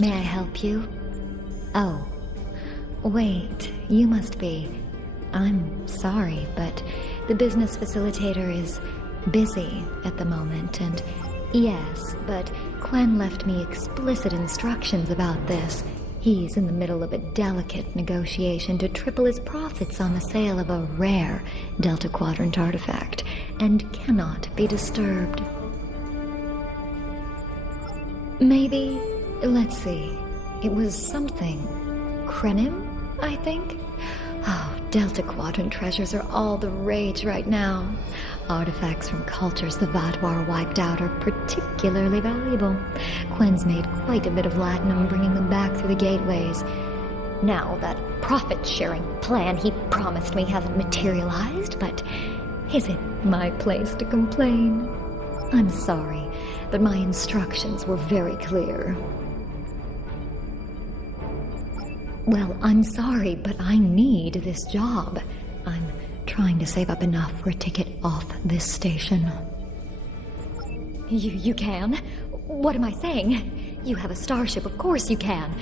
May I help you? Oh. Wait, you must be... I'm sorry, but the business facilitator is busy at the moment, and... Yes, but Quen left me explicit instructions about this. He's in the middle of a delicate negotiation to triple his profits on the sale of a rare Delta Quadrant artifact, and cannot be disturbed. Maybe, let's see, it was something. Krenim, I think? Oh, Delta Quadrant treasures are all the rage right now. Artifacts from cultures the Vaadwaur wiped out are particularly valuable. Quen's made quite a bit of latinum bringing them back through the gateways. Now, that profit-sharing plan he promised me hasn't materialized, but is it my place to complain? I'm sorry, but my instructions were very clear. Well, I'm sorry, but I need this job. I'm trying to save up enough for a ticket off this station. You can? What am I saying? You have a starship, of course you can.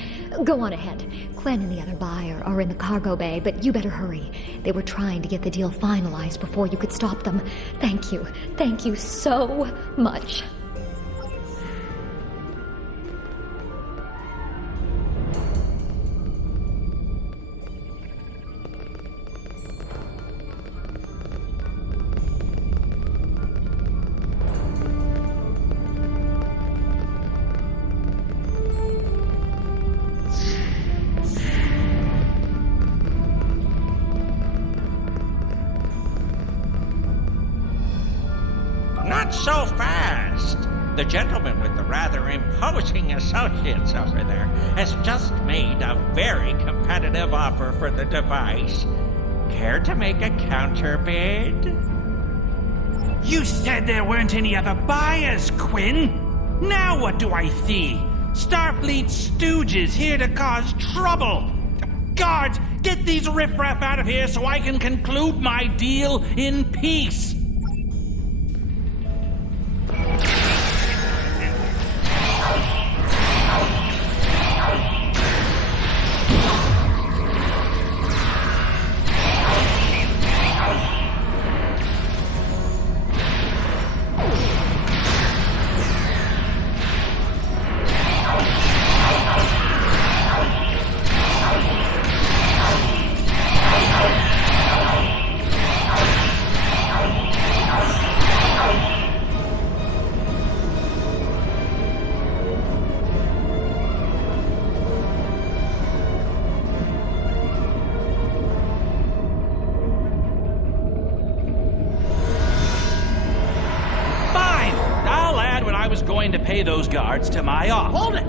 Go on ahead. Quen and the other buyer are in the cargo bay, but you better hurry. They were trying to get the deal finalized before you could stop them. Thank you. Thank you so much. Not so fast! The gentleman with the rather imposing associates over there has just made a very competitive offer for the device. Care to make a counterbid? You said there weren't any other buyers, Quinn. Now what do I see? Starfleet stooges here to cause trouble. Guards, get these riffraff out of here so I can conclude my deal in peace. To pay those guards to my offer. Hold it!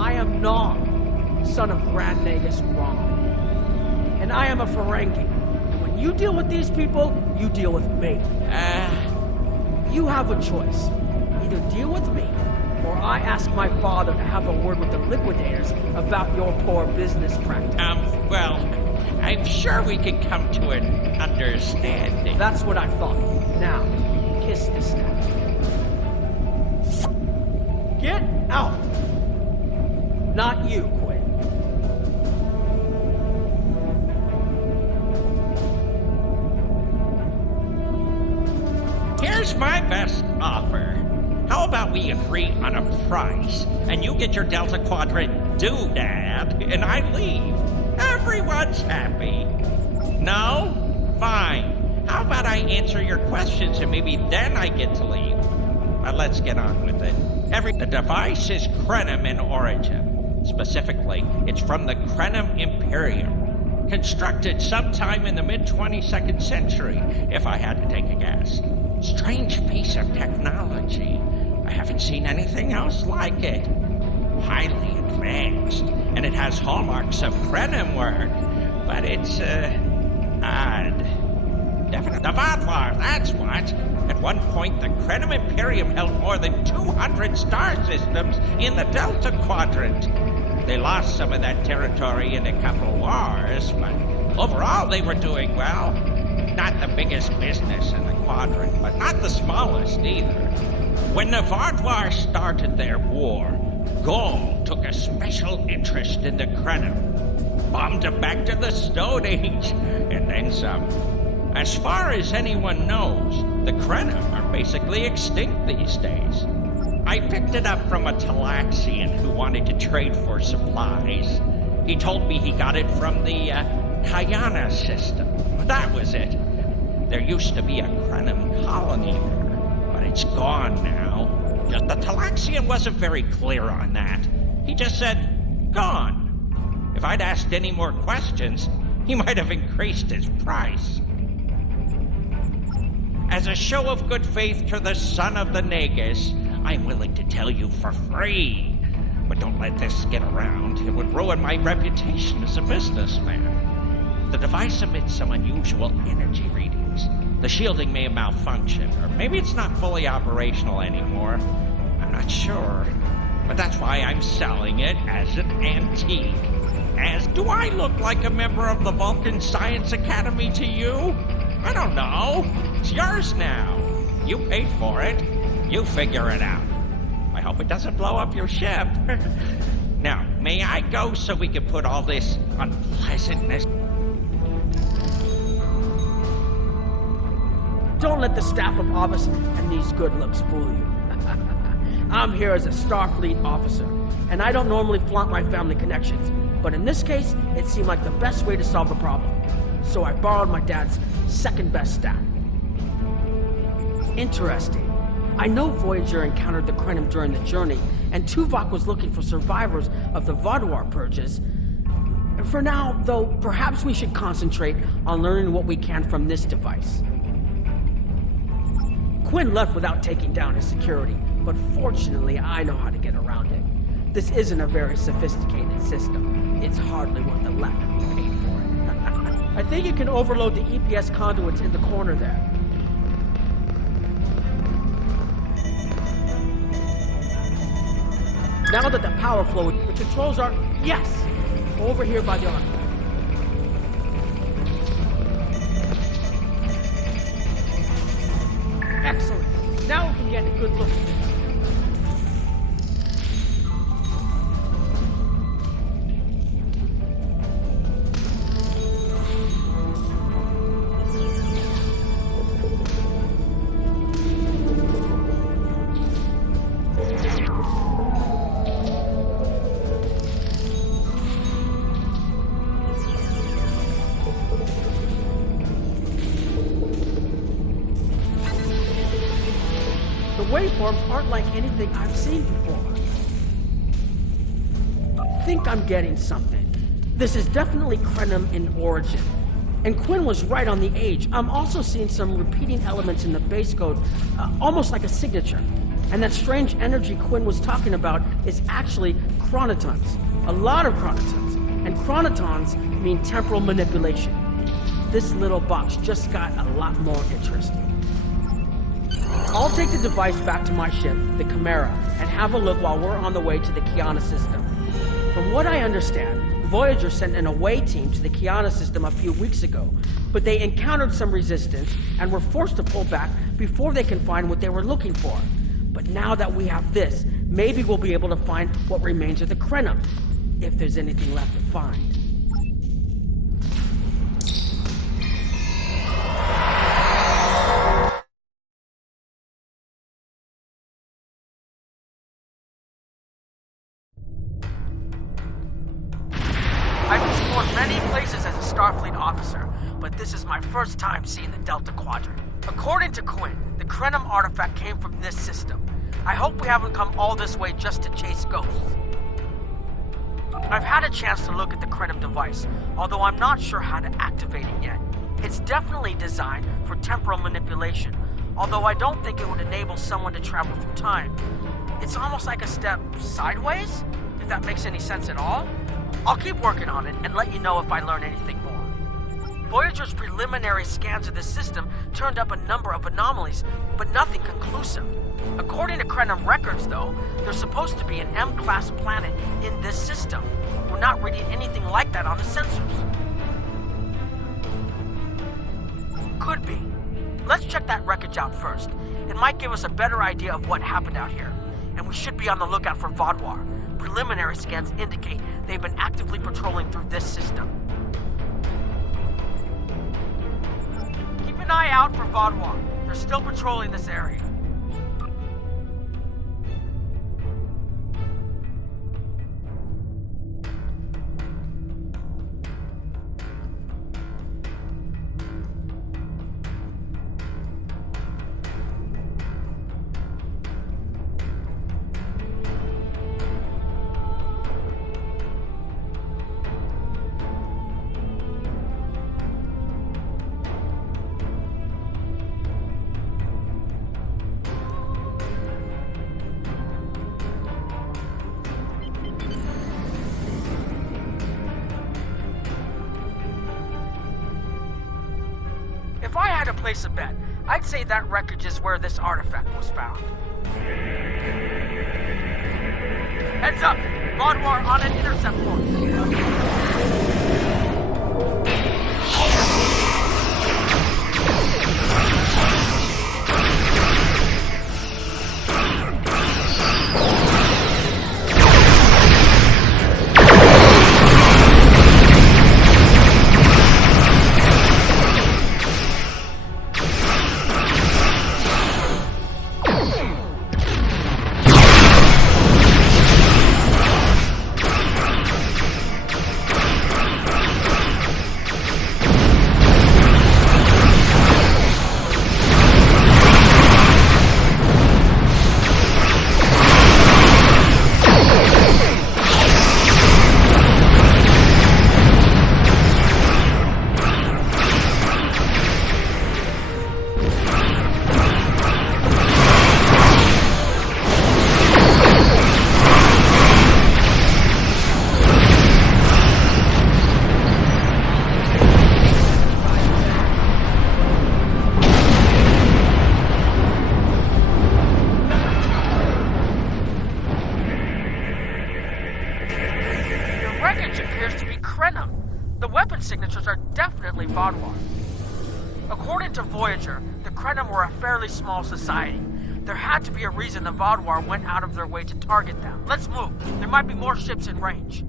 I am Nog, son of Grand Nagus Rom. And I am a Ferengi. And when you deal with these people, you deal with me. You have a choice. Either deal with me, or I ask my father to have a word with the Liquidators about your poor business practice. Well, I'm sure we can come to an understanding. That's what I thought. Now, kiss the staff. Get out! Not you, Quinn. Here's my best offer. How about we agree on a price, and you get your Delta Quadrant doodad, and I leave? Everyone's happy. No? Fine. How about I answer your questions and maybe then I get to leave? But let's get on with it. The device is Krenim in origin. Specifically, it's from the Krenim Imperium. Constructed sometime in the mid-22nd century, if I had to take a guess. Strange piece of technology. I haven't seen anything else like it. Highly advanced, and it has hallmarks of Krenim work. But it's, odd. Definitely. The Vaadwaur, that's what. At one point, the Krenim Imperium held more than 200 star systems in the Delta Quadrant. They lost some of that territory in a couple wars, but overall they were doing well. Not the biggest business in the quadrant, but not the smallest either. When the Vaudouars started their war, Gaul took a special interest in the Krenim, bombed them back to the Stone Age, and then some. As far as anyone knows, the Krenim are basically extinct these days. I picked it up from a Talaxian who wanted to trade for supplies. He told me he got it from the Kyana system. That was it. There used to be a Krenim colony there, but it's gone now. Just the Talaxian wasn't very clear on that. He just said, gone. If I'd asked any more questions, he might have increased his price. As a show of good faith to the son of the Nagus, I'm willing to tell you for free. But don't let this get around. It would ruin my reputation as a businessman. The device emits some unusual energy readings. The shielding may malfunction, or maybe it's not fully operational anymore. I'm not sure. But that's why I'm selling it as an antique. As do I look like a member of the Vulcan Science Academy to you? I don't know. It's yours now. You paid for it. You figure it out. I hope it doesn't blow up your ship. Now, may I go so we can put all this unpleasantness... Don't let the staff of Obus and these good looks fool you. I'm here as a Starfleet officer, and I don't normally flaunt my family connections, but in this case, it seemed like the best way to solve a problem. So I borrowed my dad's second best staff. Interesting. I know Voyager encountered the Krenim during the journey, and Tuvok was looking for survivors of the Vaudouar purges. For now, though, perhaps we should concentrate on learning what we can from this device. Quinn left without taking down his security, but fortunately I know how to get around it. This isn't a very sophisticated system. It's hardly worth the lack we paid for it. I think you can overload the EPS conduits in the corner there. Now that the power flow, the controls are, yes, over here by the artifact. Excellent. Now we can get a good look at this. Waveforms aren't like anything I've seen before. I think I'm getting something. This is definitely Krenim in origin. And Quinn was right on the age. I'm also seeing some repeating elements in the base code, almost like a signature. And that strange energy Quinn was talking about is actually chronotons. A lot of chronotons. And chronotons mean temporal manipulation. This little box just got a lot more interesting. I'll take the device back to my ship, the Chimera, and have a look while we're on the way to the Kyana system. From what I understand, Voyager sent an away team to the Kyana system a few weeks ago, but they encountered some resistance and were forced to pull back before they can find what they were looking for. But now that we have this, maybe we'll be able to find what remains of the Krenim, if there's anything left to find. I've explored many places as a Starfleet officer, but this is my first time seeing the Delta Quadrant. According to Quinn, the Krenim artifact came from this system. I hope we haven't come all this way just to chase ghosts. I've had a chance to look at the Krenim device, although I'm not sure how to activate it yet. It's definitely designed for temporal manipulation, although I don't think it would enable someone to travel through time. It's almost like a step sideways, if that makes any sense at all. I'll keep working on it and let you know if I learn anything more. Voyager's preliminary scans of the system turned up a number of anomalies, but nothing conclusive. According to Krenim records, though, there's supposed to be an M-class planet in this system. We're not reading anything like that on the sensors. Could be. Let's check that wreckage out first. It might give us a better idea of what happened out here, and we should be on the lookout for Vaadwaur. Preliminary scans indicate they've been actively patrolling through this system. Keep an eye out for Vaadwaur. They're still patrolling this area. If I had to place a bet, I'd say that wreckage is where this artifact was found. Heads up! Vaadwaur on an intercept course. Signatures are definitely Vaadwaur. According to Voyager, the Krenim were a fairly small society. There had to be a reason the Vaadwaur went out of their way to target them. Let's move. There might be more ships in range.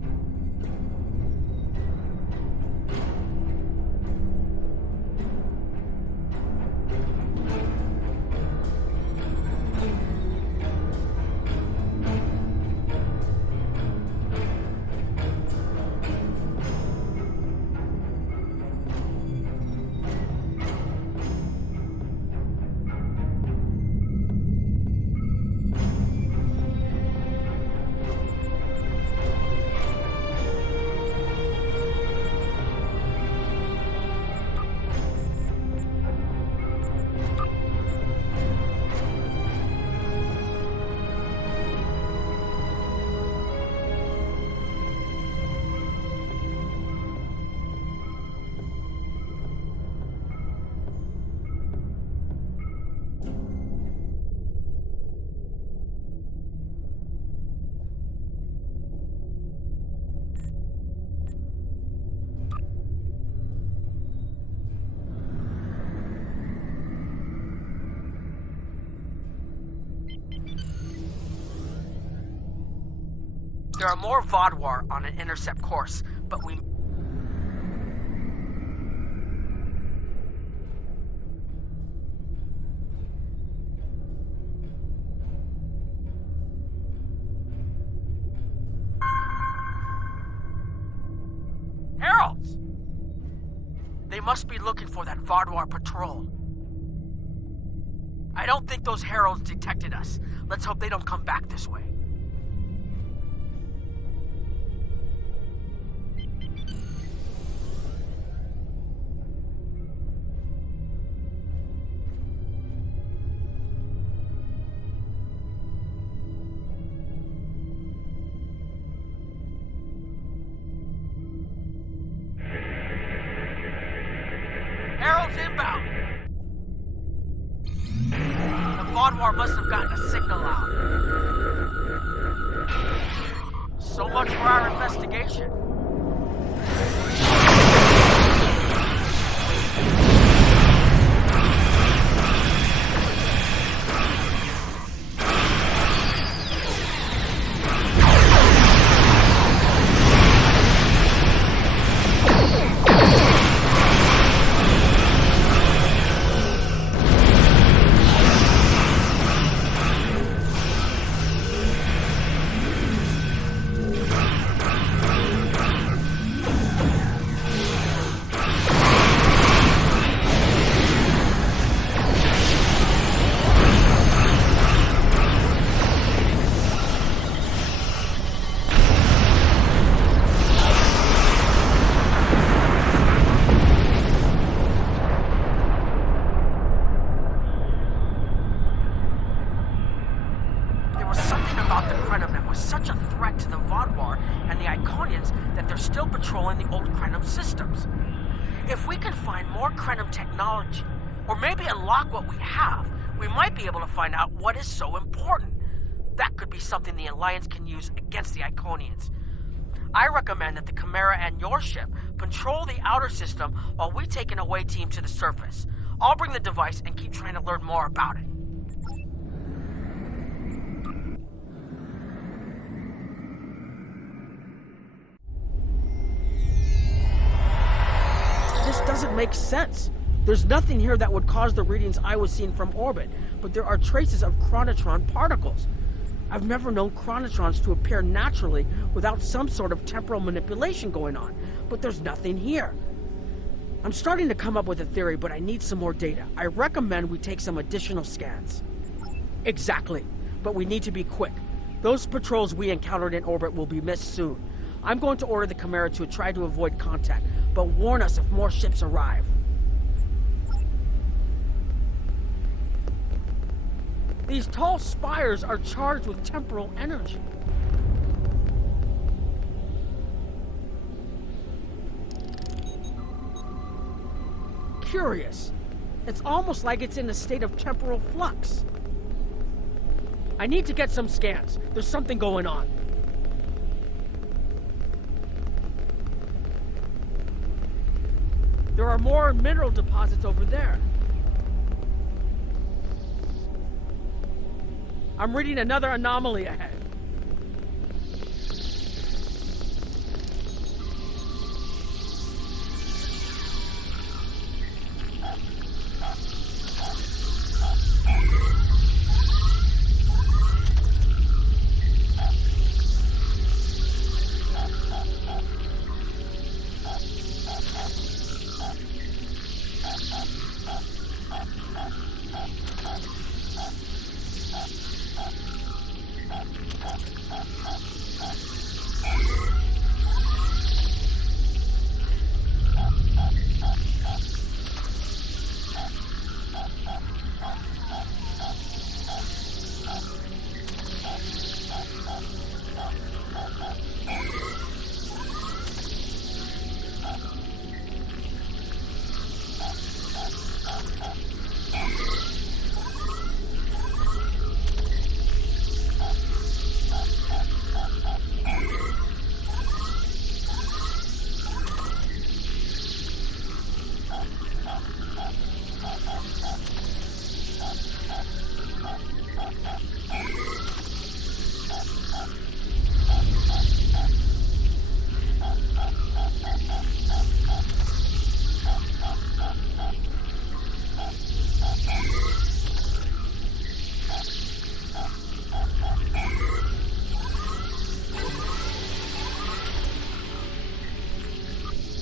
There are more Vaadwaur on an intercept course, but we... Heralds! They must be looking for that Vaadwaur patrol. I don't think those heralds detected us. Let's hope they don't come back this way. Herald's inbound! The Vaadwaur must have gotten a signal out. So much for our investigation. about the Krenim was such a threat to the Vaadwaur and the Iconians that they're still patrolling the old Krenim systems. If we can find more Krenim technology, or maybe unlock what we have, we might be able to find out what is so important. That could be something the Alliance can use against the Iconians. I recommend that the Chimera and your ship patrol the outer system while we take an away team to the surface. I'll bring the device and keep trying to learn more about it. This doesn't make sense. There's nothing here that would cause the readings I was seeing from orbit, but there are traces of chronotron particles. I've never known chronotrons to appear naturally without some sort of temporal manipulation going on, but there's nothing here. I'm starting to come up with a theory, but I need some more data. I recommend we take some additional scans. Exactly, but we need to be quick. Those patrols we encountered in orbit will be missed soon. I'm going to order the Chimera to try to avoid contact, but warn us if more ships arrive. These tall spires are charged with temporal energy. Curious. It's almost like it's in a state of temporal flux. I need to get some scans. There's something going on. There are more mineral deposits over there. I'm reading another anomaly ahead.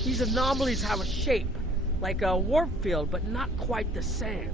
These anomalies have a shape, like a warp field, but not quite the same.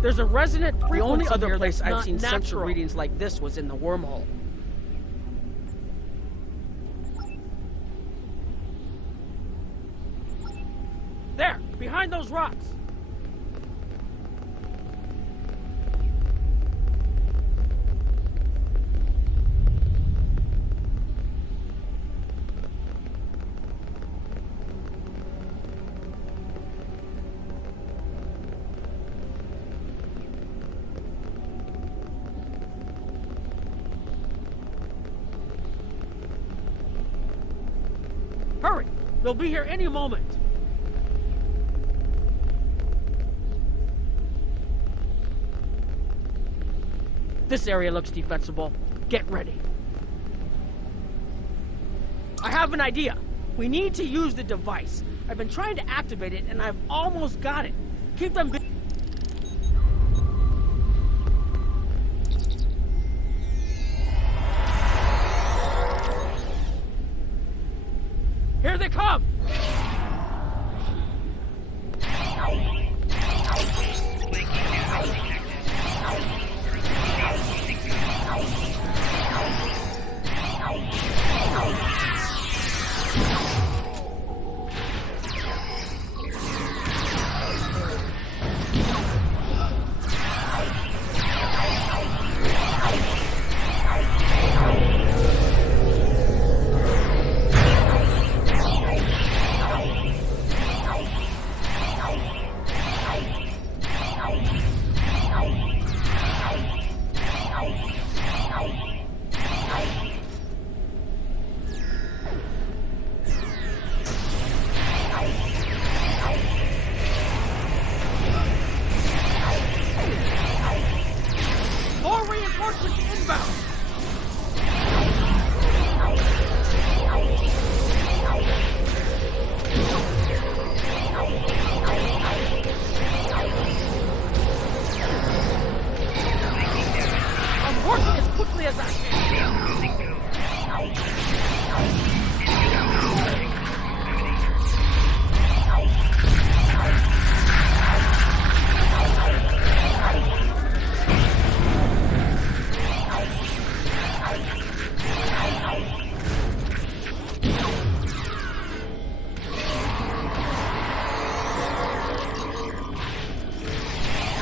There's a resonant frequency. The only other place I've seen sensor readings like this was in the wormhole. There, behind those rocks. They'll be here any moment. This area looks defensible. Get ready. I have an idea. We need to use the device. I've been trying to activate it, and I've almost got it. Keep them busy. Here they come!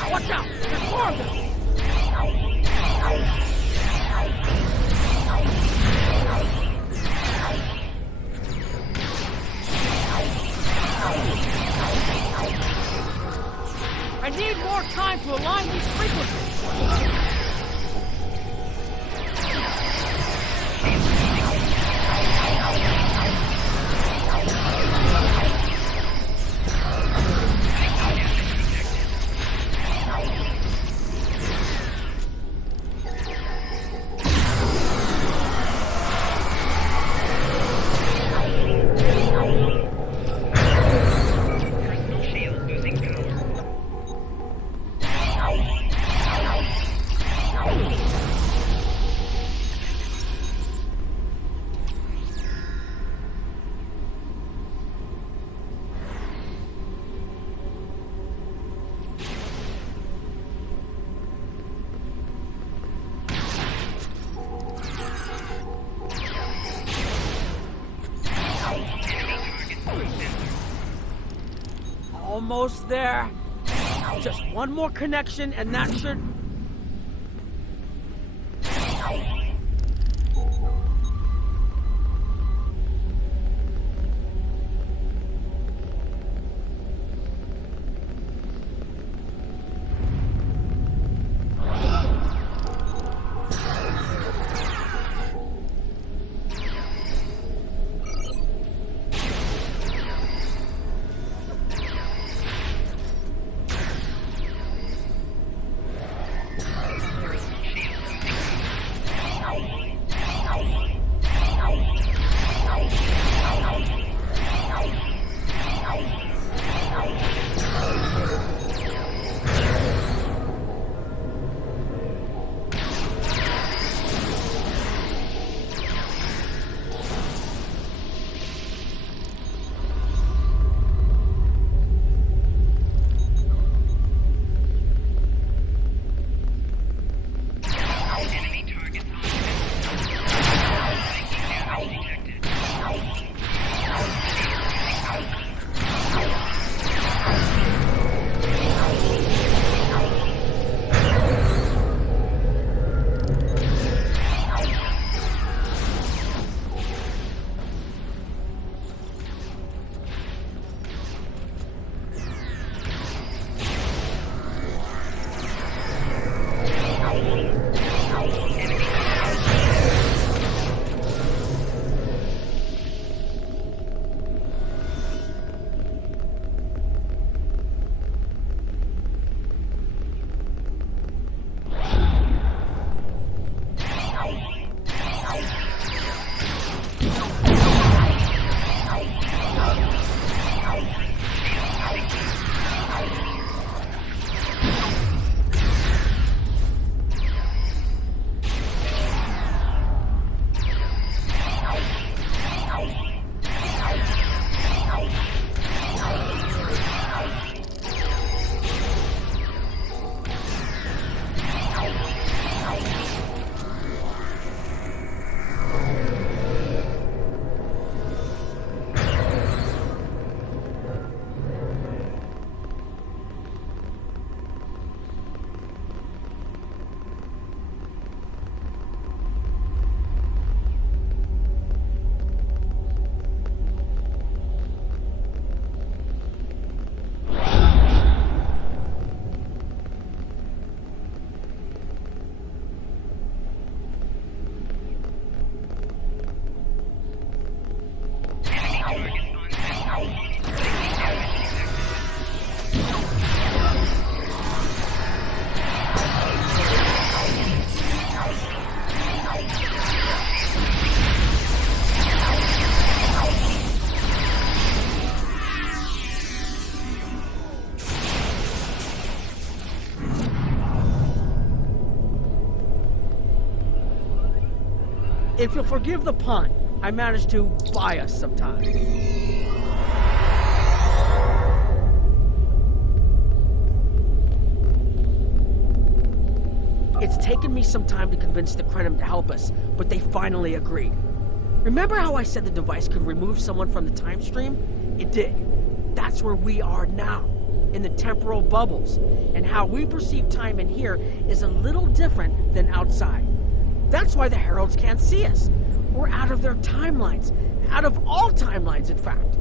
Watch out! There's more of them! I need more time to align these frequencies. Almost there. Just one more connection and that should... If you'll forgive the pun, I managed to buy us some time. It's taken me some time to convince the Krenim to help us, but they finally agreed. Remember how I said the device could remove someone from the time stream? It did. That's where we are now, in the temporal bubbles, and how we perceive time in here is a little different than outside. That's why the Heralds can't see us. We're out of their timelines, out of all timelines, in fact.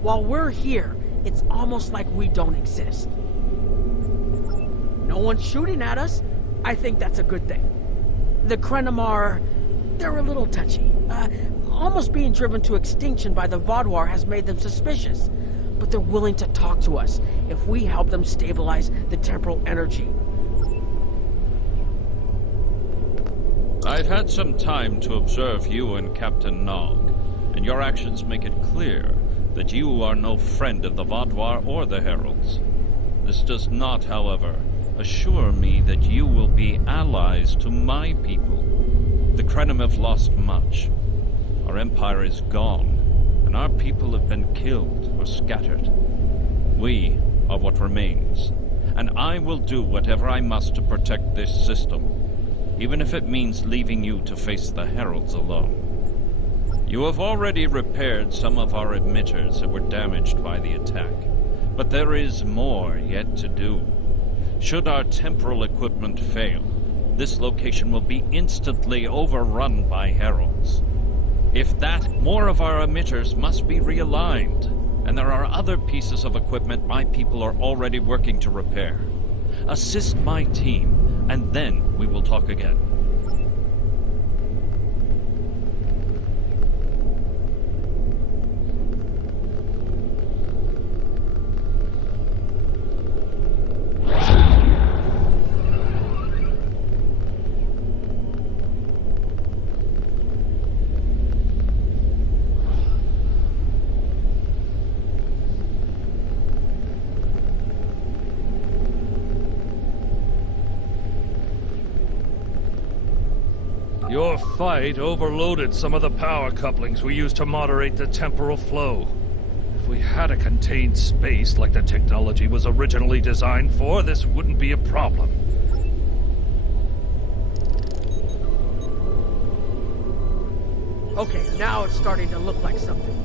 While we're here, it's almost like we don't exist. No one's shooting at us. I think that's a good thing. The Krenim are... they're a little touchy. Almost being driven to extinction by the Vaadwaur has made them suspicious. But they're willing to talk to us if we help them stabilize the temporal energy. I've had some time to observe you and Captain Nog, and your actions make it clear that you are no friend of the Vaadwaur or the Heralds. This does not, however, assure me that you will be allies to my people. The Krenim have lost much. Our empire is gone, and our people have been killed or scattered. We are what remains, and I will do whatever I must to protect this system, even if it means leaving you to face the Heralds alone. You have already repaired some of our emitters that were damaged by the attack, but there is more yet to do. Should our temporal equipment fail, this location will be instantly overrun by Heralds. If that, more of our emitters must be realigned, and there are other pieces of equipment my people are already working to repair. Assist my team, and then we will talk again. Your fight overloaded some of the power couplings we use to moderate the temporal flow. If we had a contained space like the technology was originally designed for, this wouldn't be a problem. Okay, now it's starting to look like something.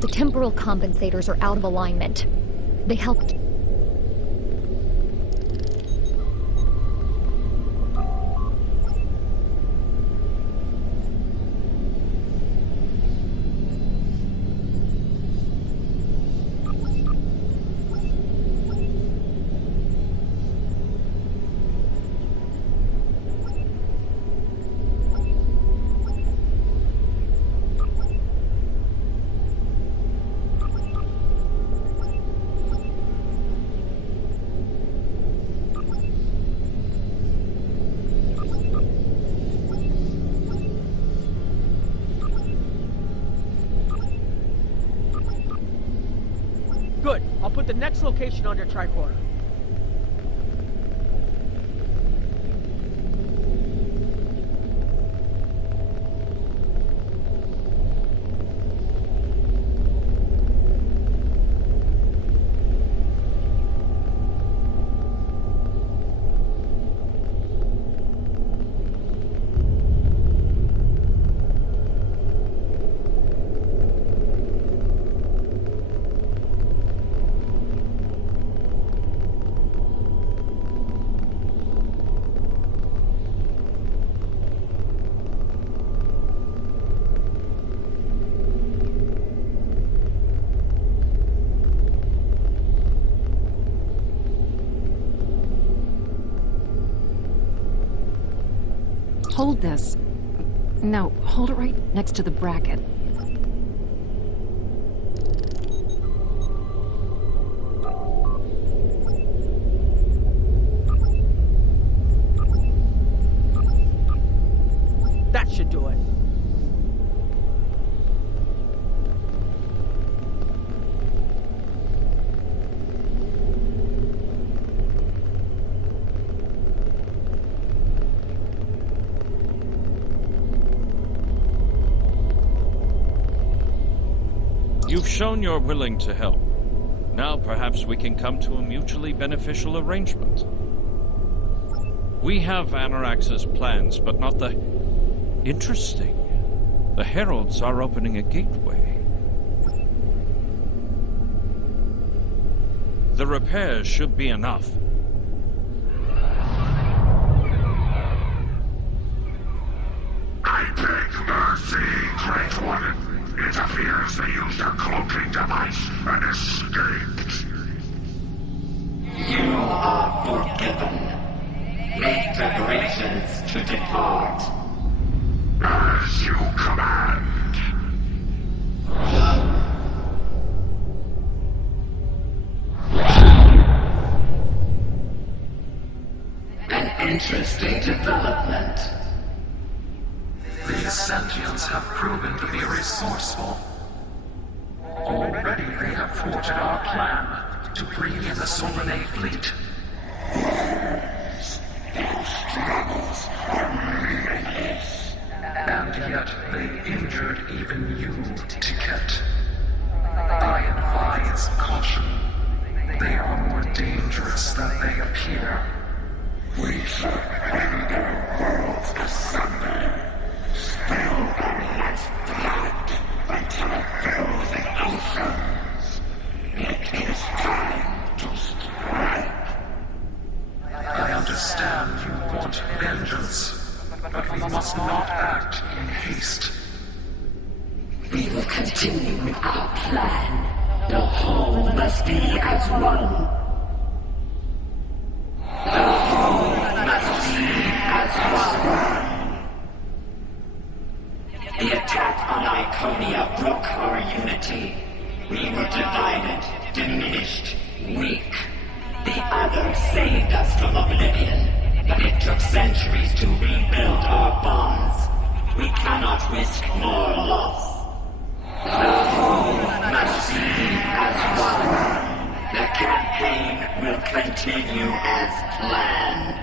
The temporal compensators are out of alignment. They helped... Good. I'll put the next location on your tricorder. Hold this. No, hold it right next to the bracket. You've shown you're willing to help. Now perhaps we can come to a mutually beneficial arrangement. We have Anarax's plans, but not the... Interesting. The Heralds are opening a gateway. The repairs should be enough. I beg mercy, Great One. It appears they used a cloaking device and escaped. You are forgiven. Make preparations to depart. As you command. An interesting development. These sentients have proven to be resourceful. Already they have thwarted our plan to bring in the Solanae fleet. And yet they injured even you, Ticket. I advise caution. They are more dangerous than they appear. We shall rend their worlds asunder. Spill them as blood until it fills the oceans. It is time to strike. I understand you want vengeance, but we must not act in haste. We will continue with our plan. The whole must be as one. The whole must be as one. The attack on Iconia broke our unity. We were divided, diminished, weak. The others saved us from oblivion, but it took centuries to rebuild our bonds. We cannot risk more loss. The whole must be as one. The campaign will continue as planned.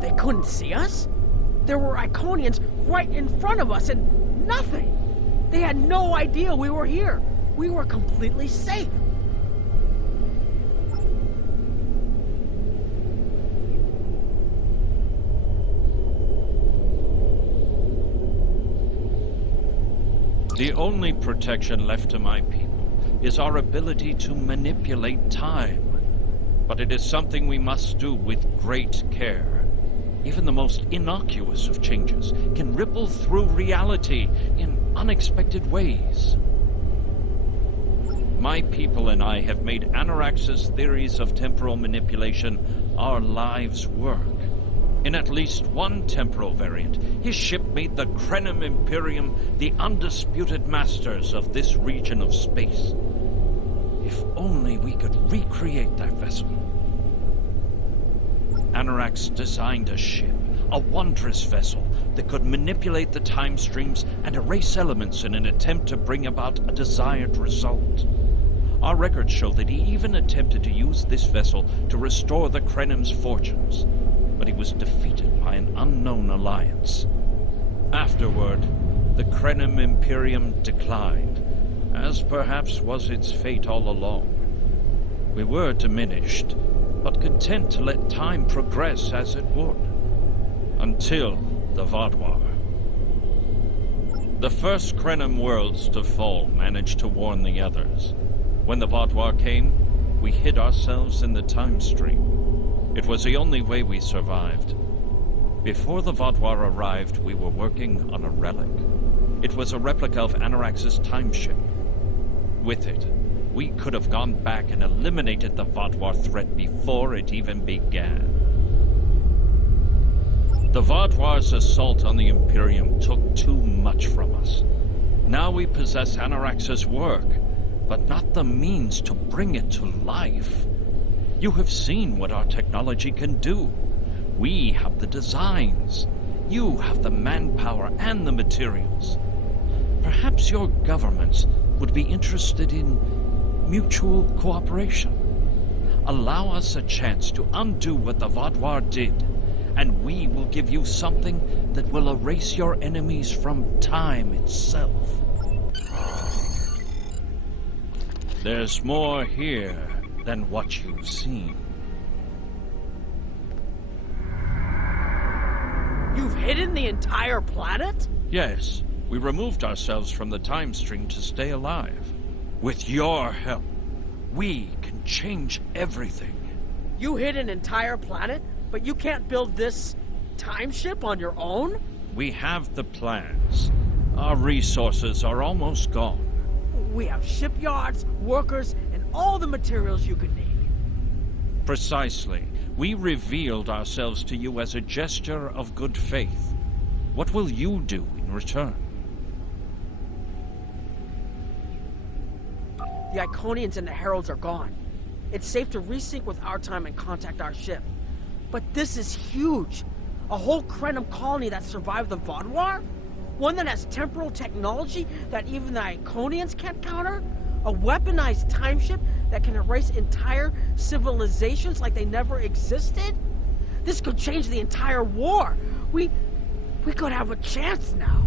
They couldn't see us? There were Iconians right in front of us and nothing! They had no idea we were here. We were completely safe. The only protection left to my people is our ability to manipulate time. But it is something we must do with great care. Even the most innocuous of changes can ripple through reality in unexpected ways. My people and I have made Anarax's theories of temporal manipulation our lives' work. In at least one temporal variant, his ship made the Krenim Imperium the undisputed masters of this region of space. If only we could recreate that vessel. Anarax designed a ship, a wondrous vessel that could manipulate the time streams and erase elements in an attempt to bring about a desired result. Our records show that he even attempted to use this vessel to restore the Krenim's fortunes, but he was defeated by an unknown alliance. Afterward, the Krenim Imperium declined, as perhaps was its fate all along. We were diminished, but content to let time progress as it would. Until the Vaadwaur. The first Krenim worlds to fall managed to warn the others. When the Vaadwaur came, we hid ourselves in the time stream. It was the only way we survived. Before the Vaadwaur arrived, we were working on a relic. It was a replica of Anarax's time ship. With it, we could have gone back and eliminated the Vaadwaur threat before it even began. The Vaadwaur's assault on the Imperium took too much from us. Now we possess Anarax's work, but not the means to bring it to life. You have seen what our technology can do. We have the designs. You have the manpower and the materials. Perhaps your governments would be interested in mutual cooperation. Allow us a chance to undo what the Vaadwaur did, and we will give you something that will erase your enemies from time itself. There's more here than what you've seen. You've hidden the entire planet? Yes, we removed ourselves from the time stream to stay alive. With your help, we can change everything. You hid an entire planet, but you can't build this time ship on your own? We have the plans. Our resources are almost gone. We have shipyards, workers, and all the materials you could need. Precisely. We revealed ourselves to you as a gesture of good faith. What will you do in return? The Iconians and the Heralds are gone. It's safe to resync with our time and contact our ship. But this is huge. A whole Krenim colony that survived the Vaadwaur? One that has temporal technology that even the Iconians can't counter? A weaponized time ship that can erase entire civilizations like they never existed? This could change the entire war. We could have a chance now.